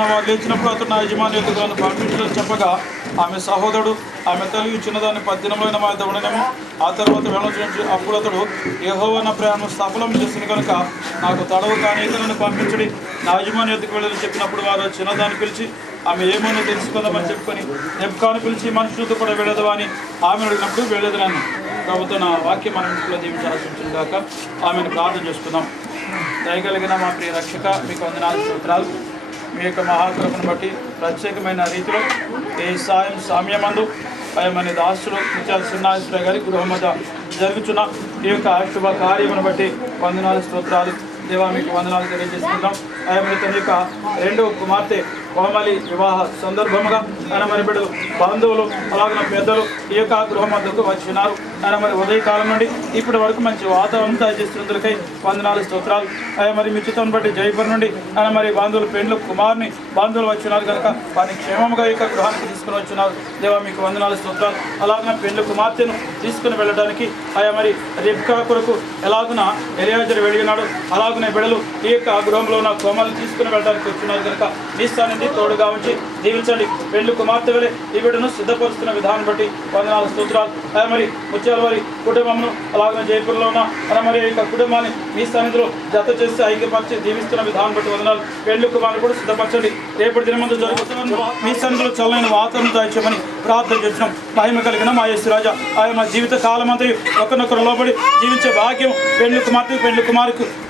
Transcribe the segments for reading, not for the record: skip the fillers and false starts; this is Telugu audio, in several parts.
అయిన వారు లేచినప్పుడు అతడు నా యజమాని యొద్దకు నన్ను పంపించడం చెప్పగా ఆమె సహోదరుడు ఆమె తల్లి చిన్నదాన్ని 10 దినములైన మా యొద్ద ఉండనేమో, ఆ తర్వాత వెళ్ళొచ్చు. అప్పుడు అతడు యెహోవా నా ప్రయాణం సఫలం చేసింది కనుక నాకు తడవు కానీ ఇతరులను పంపించడి, నా యజమాని యొద్దకు వెళ్ళని చెప్పినప్పుడు వారు చిన్నదాన్ని పిలిచి ఆమె ఏమన్నా తెలుసుకుందామని చెప్పుకొని నెబ్కాను పిలిచి మనుషులతో కూడా వెళ్ళదు అని ఆమెను అడిగినప్పుడు వెళ్ళేదనని. ప్రభుత్వ నా వాక్యం మన ఇంట్లో దీవించి ఆశించును గాక. ఆమెను ప్రార్థన చేసుకుందాం. దయగలిగిన మా ప్రియ రక్షక, మీకు వందనాలు స్తోత్రాలు. మీ యొక్క మహాకృపను బట్టి ప్రత్యేకమైన రీతిలో ఈ సామ్యమందు ఆయమని దాసులు ముత్యాల శ్రీనాథేశ్వర గారి గృహం వద్ద జరుగుతున్న ఈ యొక్క శుభ కార్యమును బట్టి వందనాలు స్తోత్రాలు. దేవా మీకు వందనాలు తెలియజేసుకుంటాం. ఆయన తన యొక్క 2వ కుమార్తె కోమలి వివాహ సందర్భముగా ఆయన మరి బిడ్డలు బంధువులు అలాగే పెద్దలు ఈ యొక్క గృహం వద్దకు వచ్చినారు. ఆయన మరి ఉదయకాలం నుండి ఇప్పటి వరకు మంచి వాతావరణం దయచేస్తున్నందుకై వందనాలు స్తోత్రాలు. ఆయన మరి మీ చిత్తం బట్టి జైపూర్ నుండి ఆయన మరి బంధువులు పెండ్లు కుమార్ని బంధువులు వచ్చినారు కనుక వారిని క్షేమంగా ఈ యొక్క గృహానికి తీసుకుని వచ్చినారు. దేవా మీకు వందనాలు స్తోత్రాలు. అలాగే పెండ్లు కుమార్తెను తీసుకుని వెళ్ళడానికి ఆయా మరి రిబ్కా కొరకు ఎలాగున ఎలియాజరు వెళ్ళినాడు, అలాగనే బిడ్డలు ఈ యొక్క గృహంలో ఉన్న కోమలను తీసుకుని వెళ్ళడానికి వచ్చినారు కనుక నిస్తానండి తోడుగా ఉంచి దీవించండి. పెండ్లు కుమార్తె వలె ఈ బిడ్డను సిద్ధపరుస్తున్న విధానం బట్టి వందనాలు స్తోత్రాలు. ఆయా మరి ముత్యాల వారి కుటుంబమును అలాగే జైపూర్లో ఉన్న అలా మరి యొక్క కుటుంబాన్ని మీ సన్నిధిలో జత చేసి ఐక్యపరిచి దీవిస్తున్న విధానం బట్టి వందనాలు. పెండ్లు కుమారులు కూడా సిద్ధపరచండి. రేపటి దినమందు జరుగుతున్న మీ సన్నిధిలో చల్లైన వాతావరణం దాయిచ్చమని ప్రార్థన చేసినాం. మహిమ కలిగిన మా యేసు రాజా, ఆయన మా జీవిత కాలం అంతా ఒకరినొకరు లోబడి జీవించే భాగ్యం పెండ్లు కుమార్తె పెండ్లు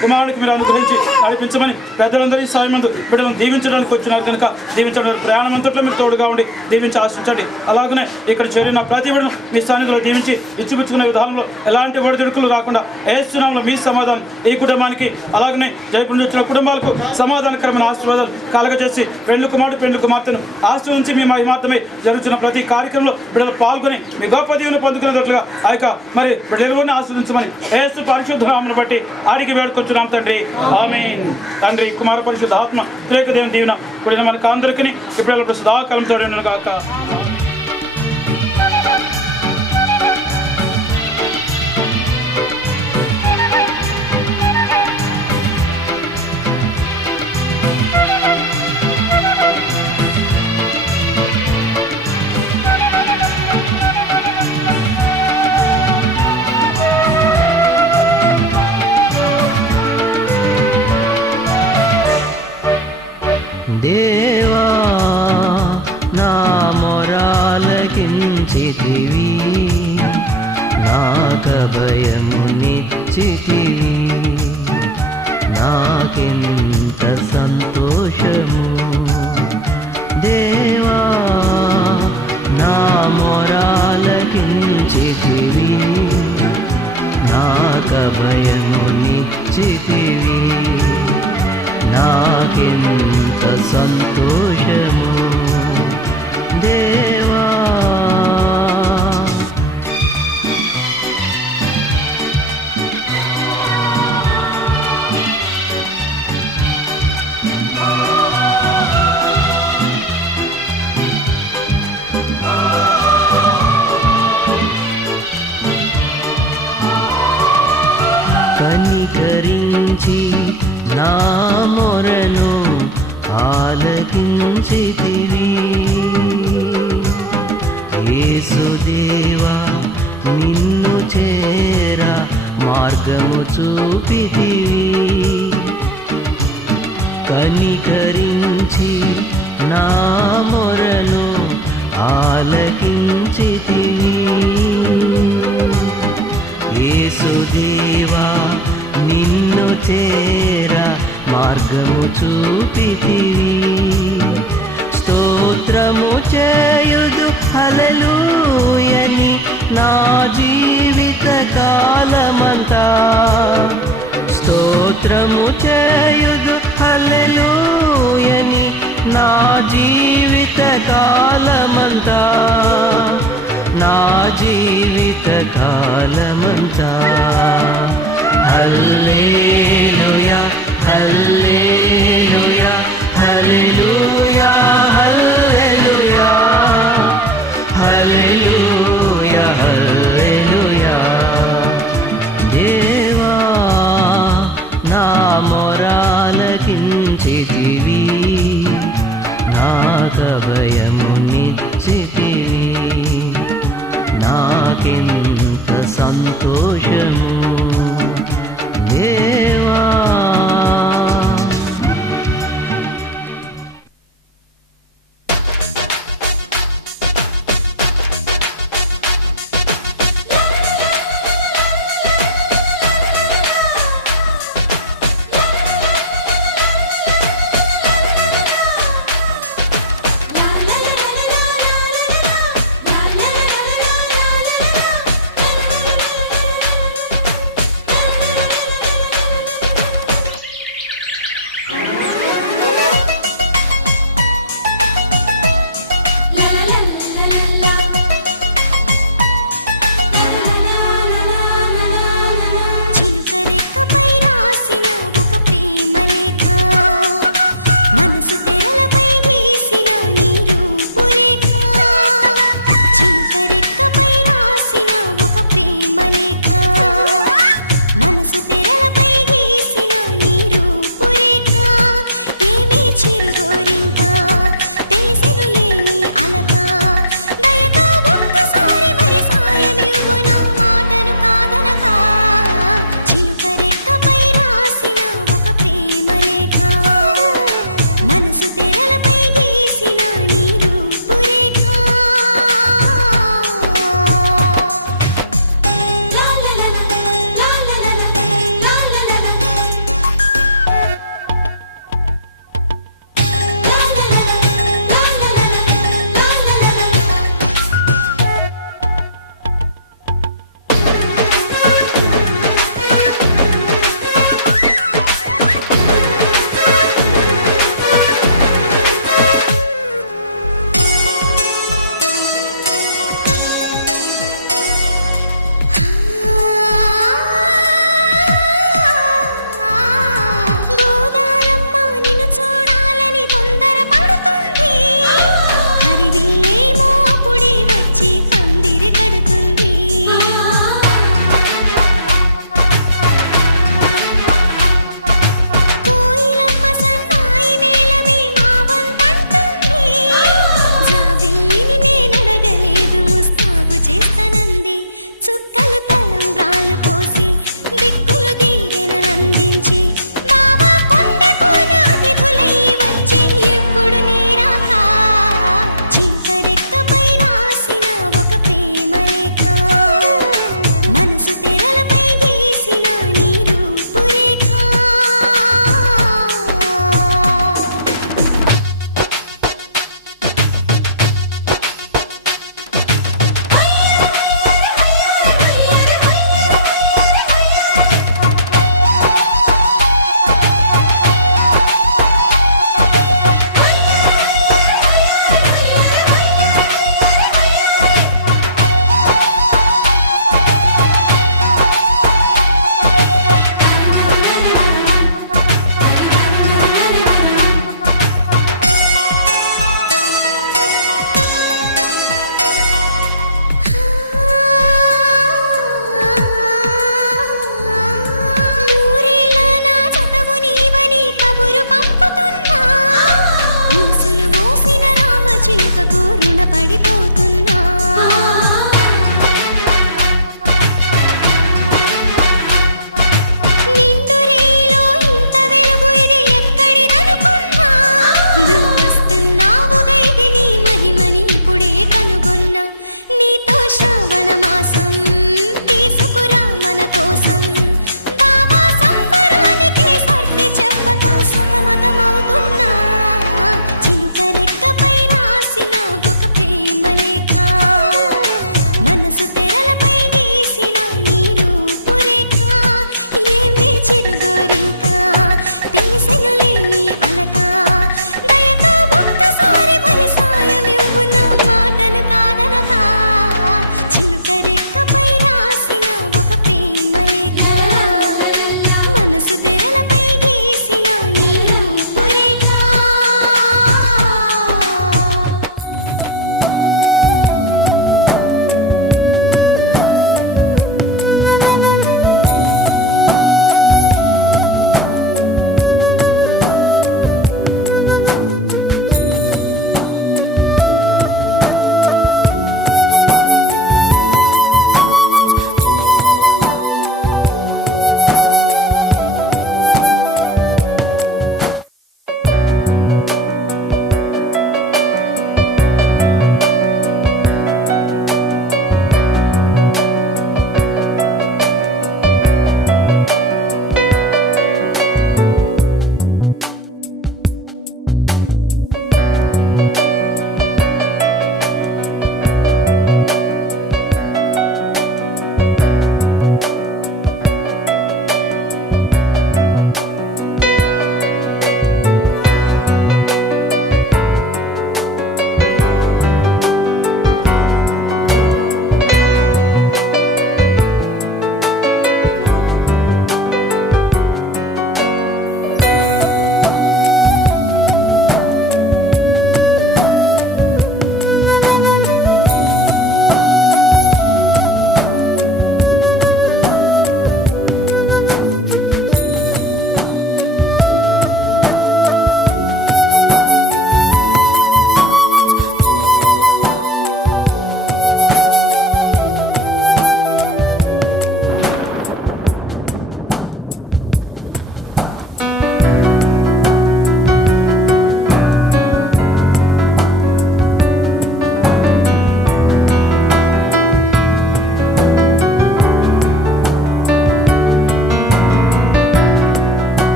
కుమారుడికి మీరు అనుగ్రహించి నడిపించమని పెద్దలందరూ ఈ సాయం మందు బిడ్డలను దీవించడానికి వచ్చినారు కనుక దీవించడం ప్రయాణం అంతట్లో మీరు తోడుగా ఉండి దీవించి ఆశించండి. అలాగనే ఇక్కడ చేరిన ప్రతి బిడ్డను మీ స్థానికులు దీవించి ఇచ్చిపుచ్చుకునే విధానంలో ఎలాంటి ఒడిదుడుకులు రాకుండా ఏసునామములో మీ సమాధానం ఈ కుటుంబానికి అలాగనే జైపూర్ నుంచి వచ్చిన కుటుంబాలకు సమాధానకరమైన ఆశీర్వాదాలు కలగజేసి పెండ్లు కుమార్తెను ఆశీర్వదించి మీ మహిమార్థమై జరుగుతున్న ప్రతి కార్యక్రమంలో బిడ్డలు పాల్గొని మీ గొప్ప దీవెన పొందుకునేటట్లుగా ఆ యొక్క మరి బిడ్డలను ఆశీర్వదించమని యేసు పరిశుద్ధ నామమును బట్టి అడిగి వేడుకొచ్చున్నాం తండ్రి. ఆమేన్. తండ్రి కుమార పరిశుద్ధ ఆత్మ త్రియేక దేవుని దీవెన కూడిన మనకు అందరికీ ఇప్పుడు సదాకాలం తోడేను గాక. దేవా నా మొరాలకించితివి, నాకభయమునిచ్చితివి, నాకెంత సంతోషము. దేవా నా మొరాలకించితివి, నాకభయమునిచ్చితివి, నాకెంత సంతోషము. దేవా కనికరించి నా మొరను ఆలకించితివి, యేసుదేవా నిన్ను చేర మార్గము చూపితివి. కనికరించి నా మొరను ఆలకించితివి, యేసుదేవా నిన్ను చేర మార్గము చూపితివి. స్తోత్రము చేయుదు హల్లెలూయని నా జీవిత కాలమంతా, స్తోత్రము చేయుదు హల్లెలూయని నా జీవిత కాలమంతా, నా జీవిత కాలమంతా. హల్లెలూయా హల్లెలూయా హల్లెలూయా హల్లెలూయా హల్లెలూయా హల్లెలూయా. దేవా నా మొరాలకించితివి, నాకెంత సంతోషము దేవా